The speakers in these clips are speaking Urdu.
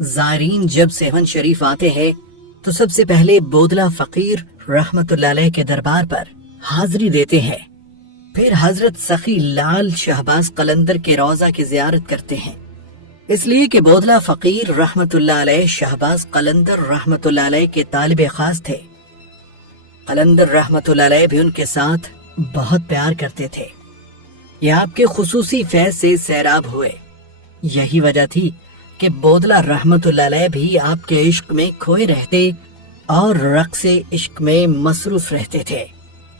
زائرین جب سیون شریف آتے ہیں تو سب سے پہلے بودلہ فقیر رحمت اللہ علیہ کے دربار پر حاضری دیتے ہیں، پھر حضرت سخی لال شہباز قلندر کے روضہ کی زیارت کرتے ہیں، اس لیے کہ بودلہ فقیر رحمت اللہ علیہ شہباز قلندر رحمت اللہ علیہ کے طالب خاص تھے۔ قلندر رحمت اللہ علیہ بھی ان کے ساتھ بہت پیار کرتے تھے۔ یہ آپ کے خصوصی فیض سے سیراب ہوئے، یہی وجہ تھی کہ بودلہ رحمت اللہ علیہ بھی آپ کے عشق میں کھوئے رہتے اور رقص عشق میں مصروف رہتے تھے،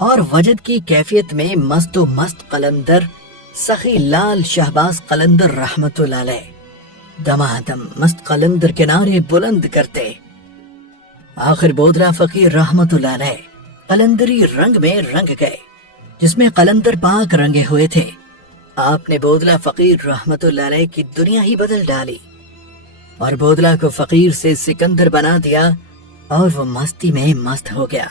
اور وجد کی کیفیت میں مست و مست قلندر سخی لال شہباز قلندر رحمت اللہ علیہ دمادم مست قلندر کے نعرے بلند کرتے۔ آخر بودلہ فقیر رحمت اللہ علیہ قلندری رنگ میں رنگ گئے، جس میں قلندر پاک رنگے ہوئے تھے۔ آپ نے بودلہ فقیر رحمت اللہ علیہ کی دنیا ہی بدل ڈالی اور بودلہ کو فقیر سے سکندر بنا دیا، اور وہ مستی میں مست ہو گیا۔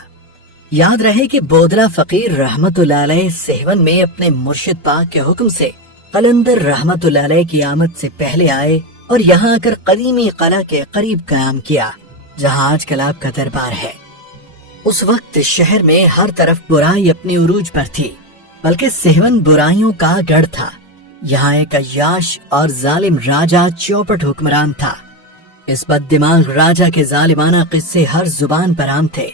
یاد رہے کہ بودلہ فقیر رحمت اللہ علیہ سیون میں اپنے مرشد پاک کے حکم سے قلندر رحمت اللہ علیہ کی آمد سے پہلے آئے اور یہاں آ کر قدیمی قلعہ کے قریب قیام کیا، جہاں آج کل آپ کا دربار ہے۔ اس وقت شہر میں ہر طرف برائی اپنی عروج پر تھی، بلکہ سیون برائیوں کا گڑھ تھا۔ یہاں ایک عیاش اور ظالم راجہ چوپٹ حکمران تھا۔ اس بد دماغ راجہ کے ظالمانہ قصے ہر زبان پر عام تھے۔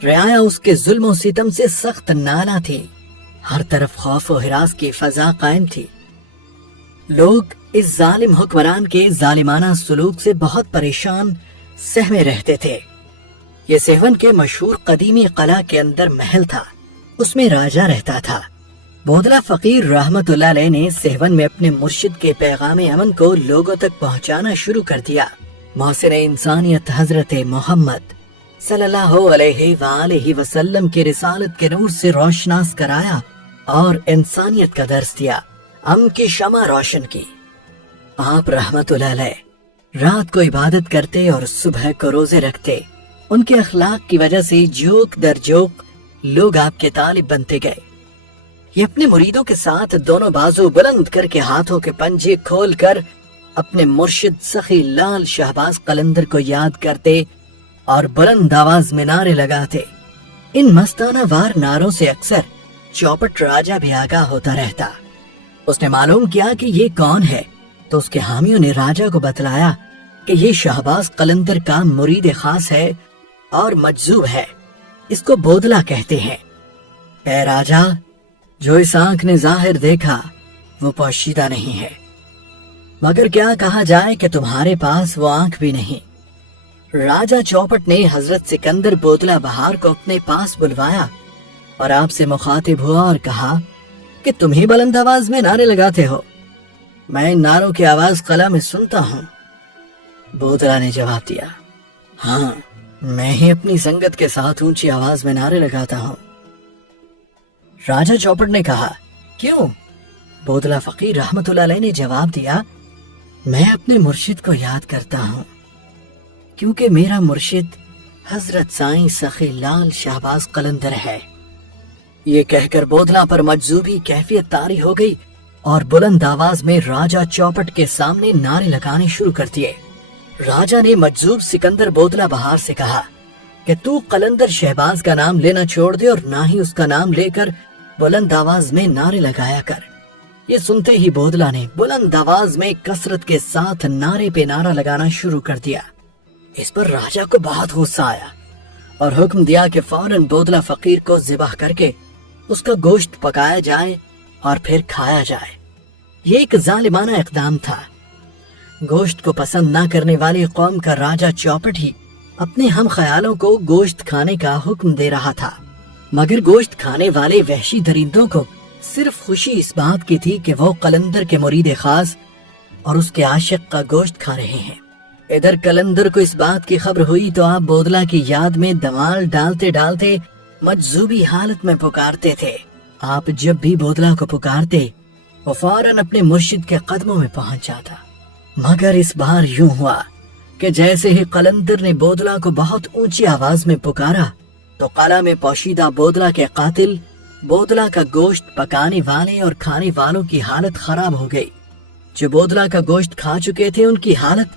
رعایا اس کے ظلم و ستم سے سخت نالاں تھی، ہر طرف خوف و ہراس کی فضا قائم تھی۔ لوگ اس ظالم حکمران کے ظالمانہ سلوک سے بہت پریشان سہمے رہتے تھے۔ یہ سیون کے مشہور قدیمی قلعہ کے اندر محل تھا، اس میں راجہ رہتا تھا۔ بودلہ فقیر رحمت اللہ علیہ نے سیون میں اپنے مرشد کے پیغام امن کو لوگوں تک پہنچانا شروع کر دیا۔ محسن انسانیت حضرت محمد صلی اللہ علیہ وآلہ وسلم کے رسالت کے نور سے روشناس کرایا اور انسانیت کا درس دیا، امن کی شمع روشن کی۔ آپ رحمت اللہ علیہ رات کو عبادت کرتے اور صبح کو روزے رکھتے۔ ان کے اخلاق کی وجہ سے جوک در جوک لوگ آپ کے طالب بنتے گئے۔ یہ اپنے مریدوں کے ساتھ دونوں بازو بلند کر کے ہاتھوں کے پنجے کھول کر اپنے مرشد سخی لال شہباز قلندر کو یاد کرتے اور بلند آواز میں نعرے لگاتے۔ ان مستانہ وار نعروں سے اکثر چوپٹ راجہ بھی آگاہ ہوتا رہتا۔ اس نے معلوم کیا کہ یہ کون ہے، تو اس کے حامیوں نے راجہ کو بتلایا کہ یہ شہباز قلندر کا مرید خاص ہے اور مجذوب ہے، اس کو بودلہ کہتے ہیں۔ اے راجہ، جو اس آنکھ نے ظاہر دیکھا وہ پوشیدہ نہیں ہے، مگر کیا کہا جائے کہ تمہارے پاس وہ آنکھ بھی نہیں۔ راجہ چوپٹ نے حضرت سکندر بودلہ بہار کو اپنے پاس بلوایا اور آپ سے مخاطب ہوا اور کہا کہ تم ہی بلند آواز میں نعرے لگاتے ہو، میں ان نعروں کی آواز قلعہ میں سنتا ہوں۔ بودلہ نے جواب دیا، ہاں، میں ہی اپنی سنگت کے ساتھ اونچی آواز میں نعرے لگاتا ہوں۔ راجہ چوپٹ نے کہا، کیوں؟ بودلہ فقیر رحمت اللہ علیہ نے جواب دیا، میں اپنے مرشد کو یاد کرتا ہوں، کیونکہ میرا مرشد حضرت سائیں سخی لال شہباز قلندر ہے۔ یہ کہہ کر بودلہ پر مجذوبی کیفیت طاری ہو گئی اور بلند آواز میں راجہ چوپٹ کے سامنے نعرے لگانے شروع کر دیے۔ راجہ نے مجذوب سکندر بودلہ بہار سے کہا کہ تو قلندر شہباز کا نام لینا چھوڑ دے اور نہ ہی اس کا نام لے کر بلند آواز میں نعرے لگایا کر۔ یہ سنتے ہی بودلہ نے بلند آواز میں کثرت کے ساتھ نعرے پہ نعرہ لگانا شروع کر دیا۔ اس پر راجہ کو بہت غصہ آیا اور حکم دیا کہ فوراً بودلہ فقیر کو ذبح کر کے اس کا گوشت پکایا جائے اور پھر کھایا جائے۔ یہ ایک ظالمانہ اقدام تھا۔ گوشت کو پسند نہ کرنے والی قوم کا راجہ چوپٹ ہی اپنے ہم خیالوں کو گوشت کھانے کا حکم دے رہا تھا، مگر گوشت کھانے والے وحشی درندوں کو صرف خوشی اس بات کی تھی کہ وہ قلندر کے مرید خاص اور اس کے عاشق کا گوشت کھا رہے ہیں۔ ادھر قلندر کو اس بات کی خبر ہوئی تو آپ بودلہ کی یاد میں دمال ڈالتے ڈالتے مجذوبی حالت میں پکارتے تھے۔ آپ جب بھی بودلہ کو پکارتے وہ فوراً اپنے مرشد کے قدموں میں پہنچ جاتا، مگر اس بار یوں ہوا کہ جیسے ہی قلندر نے بودلہ کو بہت اونچی آواز میں پکارا تو قلعہ میں پوشیدہ بودلہ کے قاتل بودلہ کا گوشت پکانے والے اور کھانے والوں کی حالت خراب ہو گئی۔ جو بودلہ کا گوشت کھا چکے تھے ان کی حالت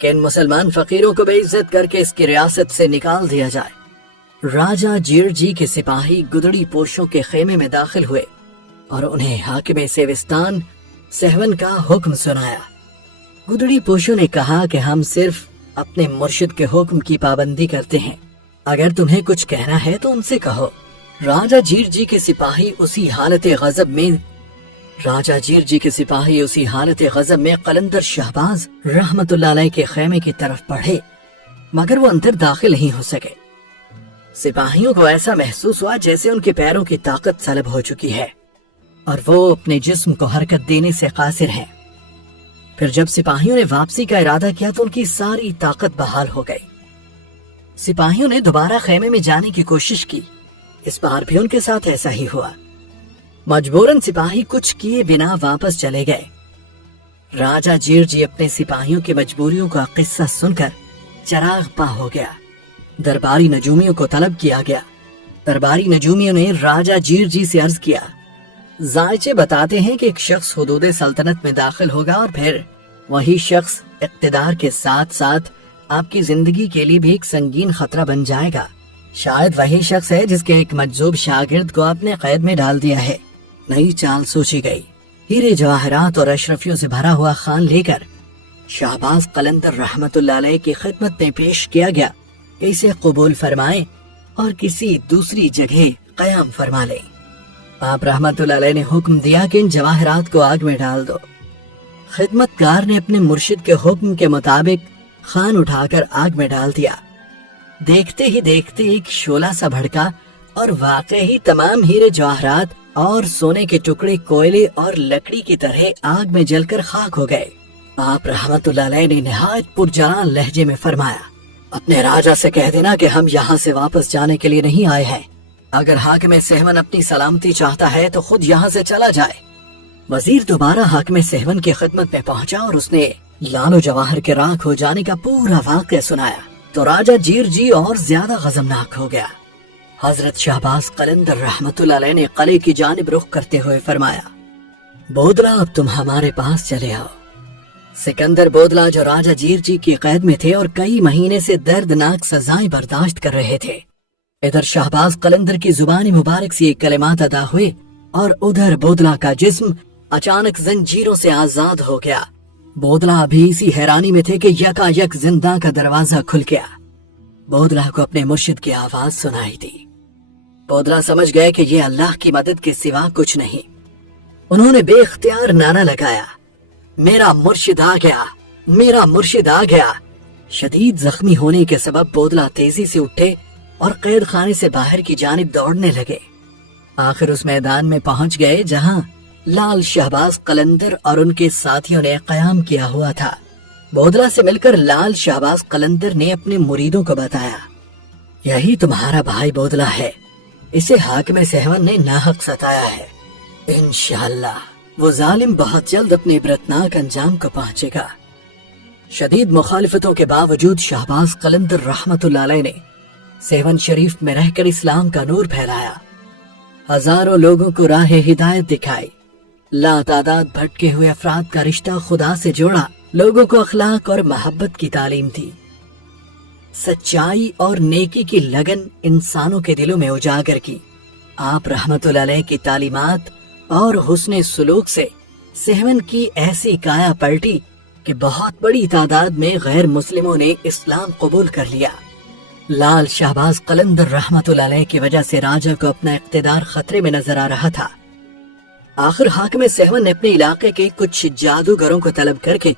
کہ ان مسلمان فقیروں کو بے عزت کر کے اس کی ریاست سے نکال دیا جائے۔ راجہ جیرجی کے سپاہی گدڑی پوشوں کے خیمے میں داخل ہوئے اور انہیں حاکم سیوستان سہون کا حکم سنایا۔ گدڑی پوشوں نے کہا کہ ہم صرف اپنے مرشد کے حکم کی پابندی کرتے ہیں، اگر تمہیں کچھ کہنا ہے تو ان سے کہو۔ راجہ جیرجی کے سپاہی اسی حالت غضب میں قلندر شہباز رحمت اللہ علیہ کے خیمے کی طرف بڑھے، مگر وہ اندر داخل نہیں ہو سکے۔ سپاہیوں کو ایسا محسوس ہوا جیسے ان کے پیروں کی طاقت سلب ہو چکی ہے اور وہ اپنے جسم کو حرکت دینے سے قاصر ہیں۔ پھر جب سپاہیوں نے واپسی کا ارادہ کیا تو ان کی ساری طاقت بحال ہو گئی۔ سپاہیوں نے دوبارہ خیمے میں جانے کی کوشش کی، اس بار بھی ان کے ساتھ ایسا ہی ہوا۔ مجبوراً سپاہی کچھ کیے بنا واپس چلے گئے۔ راجہ جیرجی اپنے سپاہیوں کی مجبوریوں کا قصہ سن کر چراغ پا ہو گیا۔ درباری نجومیوں کو طلب کیا گیا۔ درباری نجومیوں نے راجہ جیرجی سے عرض کیا، ذائچے بتاتے ہیں کہ ایک شخص حدود سلطنت میں داخل ہوگا اور پھر وہی شخص اقتدار کے ساتھ ساتھ آپ کی زندگی کے لیے بھی ایک سنگین خطرہ بن جائے گا۔ شاید وہی شخص ہے جس کے ایک مجذوب شاگرد کو آپ نے قید میں ڈال دیا ہے۔ نئی چال سوچی گئی۔ ہیرے جواہرات اور اشرفیوں سے بھرا ہوا خان لے کر شہباز قلندر رحمت اللہ علیہ کی خدمت میں پیش کیا گیا کہ اسے قبول فرمائیں اور کسی دوسری جگہ قیام فرما لیں۔ آپ رحمت اللہ علیہ نے حکم دیا کہ ان جواہرات کو آگ میں ڈال دو۔ خدمتگار نے اپنے مرشد کے حکم کے مطابق خان اٹھا کر آگ میں ڈال دیا۔ دیکھتے ہی دیکھتے ایک شعلہ سا بھڑکا اور واقعی تمام ہیرے جواہرات اور سونے کے ٹکڑے کوئلے اور لکڑی کی طرح آگ میں جل کر خاک ہو گئے۔ آپ رحمت اللہ علیہ نے نہایت پرجلال لہجے میں فرمایا، اپنے راجہ سے کہہ دینا کہ ہم یہاں سے واپس جانے کے لیے نہیں آئے ہیں۔ اگر حاکم سہون اپنی سلامتی چاہتا ہے تو خود یہاں سے چلا جائے۔ وزیر دوبارہ حاکم سہون کی خدمت میں پہنچا اور اس نے لال و جواہر کے راکھ ہو جانے کا پورا واقعہ سنایا تو راجہ جیرجی اور زیادہ غضبناک ہو گیا۔ حضرت شہباز قلندر رحمت اللہ علیہ نے قلعے کی جانب رخ کرتے ہوئے فرمایا، بودلہ اب تم ہمارے پاس چلے آؤ۔ سکندر بودلہ جو راجہ جیرجی کی قید میں تھے اور کئی مہینے سے دردناک سزائیں برداشت کر رہے تھے، ادھر شہباز قلندر کی زبان مبارک سے یہ کلمات ادا ہوئے اور ادھر بودلہ کا جسم اچانک زنجیروں سے آزاد ہو گیا۔ بودلہ ابھی اسی حیرانی میں تھے کہ یکا یک زنداں کا دروازہ کھل گیا۔ بودلہ کو اپنے مرشد کی آواز سنائی دی۔ بودلہ سمجھ گئے کہ یہ اللہ کی مدد کے سوا کچھ نہیں۔ انہوں نے بے اختیار نعرہ لگایا، میرا مرشد آ گیا، میرا مرشد آ گیا۔ شدید زخمی ہونے کے سبب بودلہ تیزی سے اٹھے اور قید خانے سے باہر کی جانب دوڑنے لگے۔ آخر اس میدان میں پہنچ گئے جہاں لال شہباز قلندر اور ان کے ساتھیوں نے قیام کیا ہوا تھا۔ بودلہ سے مل کر لال شہباز قلندر نے اپنے مریدوں کو بتایا، یہی تمہارا بھائی بودلہ ہے، اسے حاکم سہون نے ناحق ستایا ہے۔ انشاءاللہ وہ ظالم بہت جلد اپنے عبرتناک انجام کو پہنچے گا۔ شدید مخالفتوں کے باوجود شہباز قلندر رحمت اللہ علیہ نے سہون شریف میں رہ کر اسلام کا نور پھیلایا، ہزاروں لوگوں کو راہ ہدایت دکھائی، لا تعداد بھٹکے ہوئے افراد کا رشتہ خدا سے جوڑا، لوگوں کو اخلاق اور محبت کی تعلیم دی، سچائی اور نیکی کی لگن انسانوں کے دلوں میں اجاگر کی۔ آپ رحمت اللہ علیہ کی تعلیمات اور حسن سلوک سے سہون کی ایسی کایا پلٹی کہ بہت بڑی تعداد میں غیر مسلموں نے اسلام قبول کر لیا۔ لال شہباز قلندر رحمت اللہ علیہ کی وجہ سے راجہ کو اپنا اقتدار خطرے میں نظر آ رہا تھا۔ آخر حاکم سہون نے اپنے علاقے کے کچھ جادوگروں کو طلب کر کے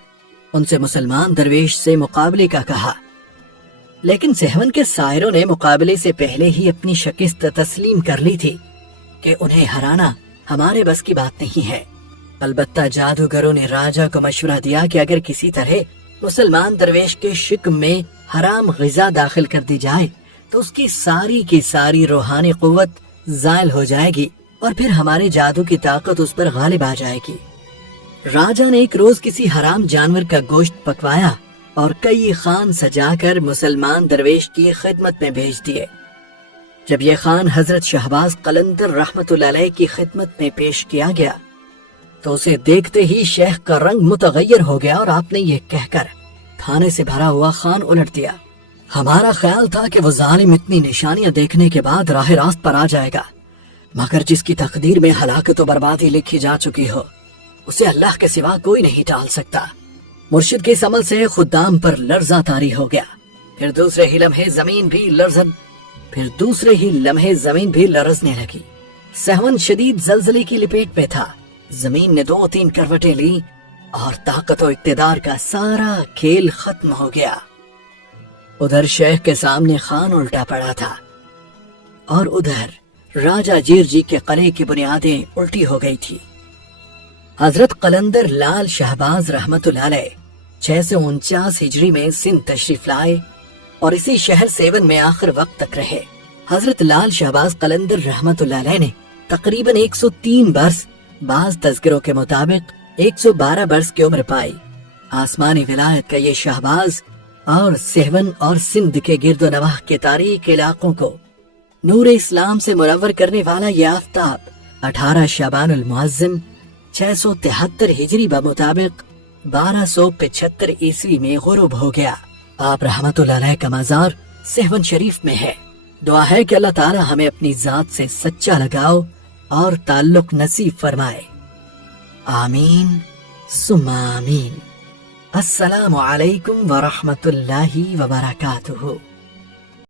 ان سے مسلمان درویش سے مقابلے کا کہا، لیکن سہون کے سائروں نے مقابلے سے پہلے ہی اپنی شکست تسلیم کر لی تھی کہ انہیں ہرانا ہمارے بس کی بات نہیں ہے۔ البتہ جادوگروں نے راجہ کو مشورہ دیا کہ اگر کسی طرح مسلمان درویش کے شکم میں حرام غذا داخل کر دی جائے تو اس کی ساری روحانی قوت زائل ہو جائے گی اور پھر ہمارے جادو کی طاقت اس پر غالب آ جائے گی۔ راجہ نے ایک روز کسی حرام جانور کا گوشت پکوایا اور کئی خوان سجا کر مسلمان درویش کی خدمت میں بھیج دیے۔ جب یہ خوان حضرت شہباز قلندر رحمت اللہ علیہ کی خدمت میں پیش کیا گیا تو اسے دیکھتے ہی شیخ کا رنگ متغیر ہو گیا اور آپ نے یہ کہہ کر کھانے سے بھرا ہوا خوان الٹ دیا۔ ہمارا خیال تھا کہ وہ ظالم اتنی نشانیاں دیکھنے کے بعد راہ راست پر آ جائے گا، مگر جس کی تقدیر میں ہلاکت و بربادی لکھی جا چکی ہو اسے اللہ کے سوا کوئی نہیں ٹال سکتا۔ مرشد کے اس عمل سے خدام پر لرزہ طاری ہو گیا۔ پھر دوسرے ہی لمحے زمین بھی لرزنے لگی۔ سہون شدید زلزلے کی لپیٹ میں تھا۔ زمین نے 2-3 کروٹیں لی اور طاقت و اقتدار کا سارا کھیل ختم ہو گیا۔ ادھر شیخ کے سامنے خوان الٹا پڑا تھا اور ادھر راجہ جیر جی کے قلعے کی بنیادیں الٹی ہو گئی تھی۔ حضرت قلندر لال شہباز رحمت اللہ علیہ 649 ہجری میں سندھ تشریف لائے اور اسی شہر سیون میں آخر وقت تک رہے۔ حضرت لال شہباز قلندر رحمت اللہ علیہ نے تقریباً 103 برس، بعض تذکروں کے مطابق 112 برس کی عمر پائی۔ آسمانی ولایت کا یہ شہباز اور سیون اور سندھ کے گرد و نواح کے تاریخ علاقوں کو نور اسلام سے منور کرنے والا یہ آفتاب 18 شعبان المعظم 673 ہجری بمطابق 1275 عیسوی میں غروب ہو گیا۔ آپ رحمت اللہ علیہ کا مزار سیون شریف میں ہے۔ دعا ہے کہ اللہ تعالی ہمیں اپنی ذات سے سچا لگاؤ اور تعلق نصیب فرمائے، آمین ثم آمین۔ السلام علیکم ورحمۃ اللہ وبرکاتہ۔